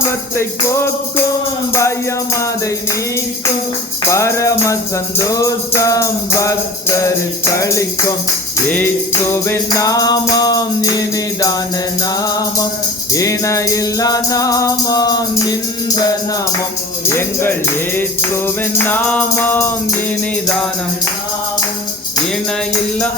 பாவத்தை போக்கும் பயம் அதை நீக்கும் பரம சந்தோஷம் பக்தருக்கு அளிக்கும் இயேசுவின் நாமம் இனிதான நாமம் இணையில்லா நாமம் இந்த நாமம் எங்கள் இயேசுவின் நாமம் இனிதான நாமம் இணையில்லா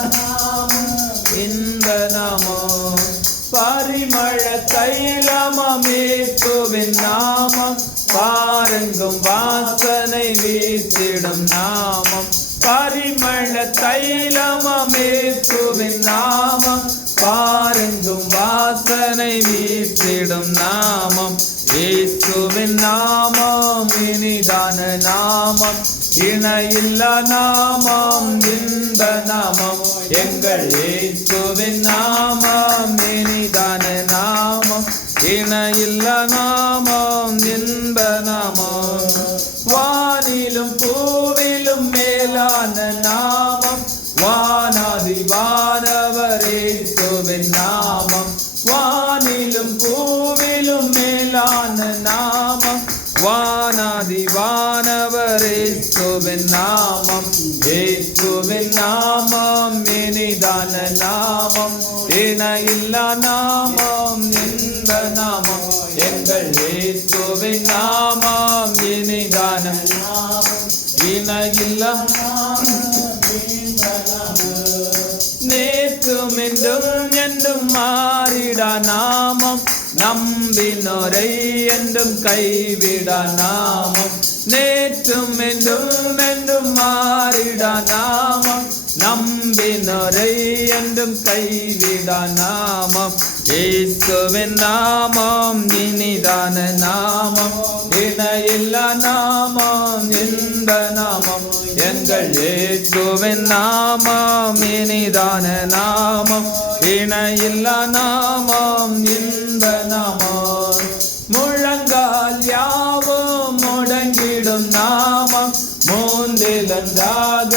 இந்த நாமம் பரிமள தைலமம் இயேசுவின் நாமம் பாருங்கும் வாசனை வீசிடும் நாமம் பரிமள தைலமம் இயேசுவின் நாமம் பாருங்கும் வாசனை வீசிடும் நாமம் இயேசுவின் நாமம் இனிதான நாமம் இணையில்லா நாமம் இந்த நாமம் எங்கள் இயேசுவின் நாமம் இனிதான நாமம் இணையில்லா நாமம் இந்த நாமம் வானிலும் பூவிலும் மேலான நாமம் வானாதி வானவர் இயேசுவின் நாமம் வானிலும் பூவிலும் மேலான நாமம் வானாதி வானவர் இயேசுவின் நாமம் இயேசுவின் நாமம் இனிதான நாமம் இணையில்லா நாமம் இந்த நாமம் எங்கள் இயேசுவின் நாமம் இனிதான நாமம் இணையில்லா நேற்றும் என்றும் என்றும் மாறிடா நாமம் நம்பினோரை என்றும் கைவிடா நாமம் நேற்றும் என்றும் என்றும் மாறிடா நாமம் நம்பினோரை என்றும் கைவிடா நாமம் இயேசுவின் நாமம் இனிதான நாமம் இணையில்லா நாமம் இந்த நாமம் எங்கள் இயேசுவின் நாமம் இனிதான நாமம் இணையில்லா நாமம் இந்த நாமம் முழங்கால் யாவும் முடங்கிடும் நாமம் மூன்றிலொன்றாக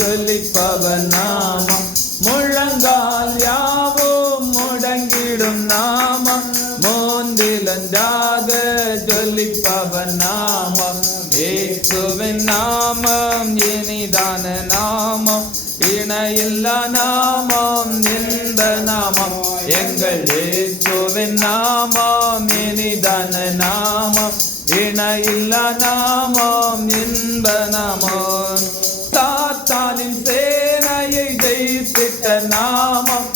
ஜொலிப்பவர் நாமம் முழங்கால் யாவும் முடங்கிடும் நாமம் மூன்றிலொன்றாக ஜொலிப்பவர் நாமம் இயேசுவின் நாமம் இனிதான நாமம் இணையில்லா நாமம் இந்த நாமம் எங்கள் இயேசுவின் நாமம் இனிதான நாமம் இணையில்லா நாமம் இந்த நாமம் சாத்தானின் சேனையை ஜெயித்திட்ட நாமம்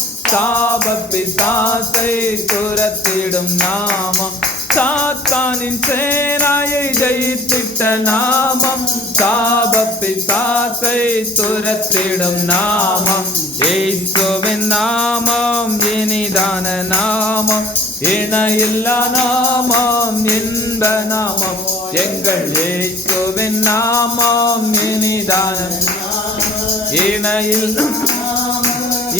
சாபப்பிசாசை துரத்திடும் நாமம் சாத்தானின் சேனையை ஜெயித்திட்ட நாமம் சாபப்பிசாசை துரத்திடும் நாமம் இயேசுவின் நாமம் இனிதான நாமம் இணையில்லா நாமம் இந்த நாமம் எங்கள் இயேசுவின் நாமம் இனிதான இணையில்லா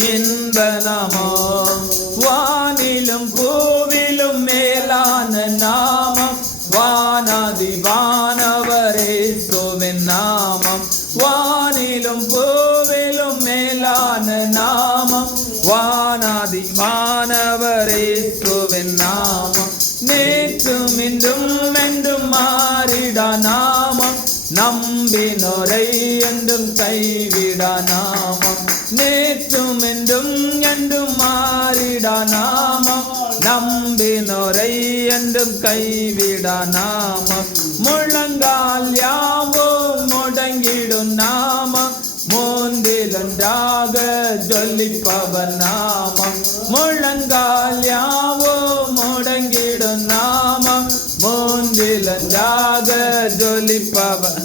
இந்த நாமம் வானிலும் பூவிலும் மேலான நாமம் வானாதி வானவர் இயேசுவின் நாமம் வானிலும் பூவிலும் மேலான நாமம் வானாதி வானவர் இயேசுவின் நாமம் நேற்றும் இன்றும் என்றும் மாறிடா நாமம் நம்பினோரை என்றும் கைவிடா நாமம் நேற்றும் என்றும் என்றும் மாறிடா நாமம் நம்பினோரை என்றும் கைவிடா நாமம் முழங்கால் யாவும் முடங்கிடும் நாமம் மூன்றிலொன்றாக ஜொலிப்பவர் நாமம் முழங்கால் யாவும் முடங்கிடும் நாமம் மூன்றிலொன்றாக ஜொலிப்பவர்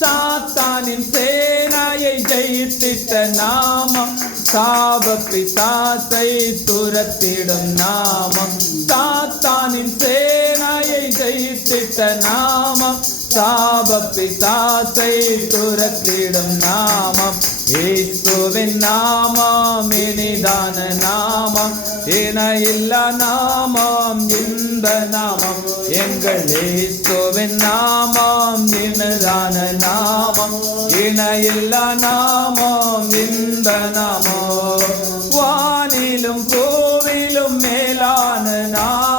சாத்தானின் சேனையை ஜெயித்திட்ட நாமம் சாபப்பிசாசை துரத்திடும் நாமம் சாத்தானின் சேனையை ஜெயித்திட்ட நாமம் சாபப்பிசாசை துரத்திடும் நாமம் இயேசுவின் நாமம் இனிதான நாமம் இணையில்லா நாமம் இந்த நாமம் எங்கள் இயேசுவின் நாமம் இனிதான நாமம் இணையில்லா நாமம் இந்த நாமம் வானிலும் கோவிலும் மேலான நாமம்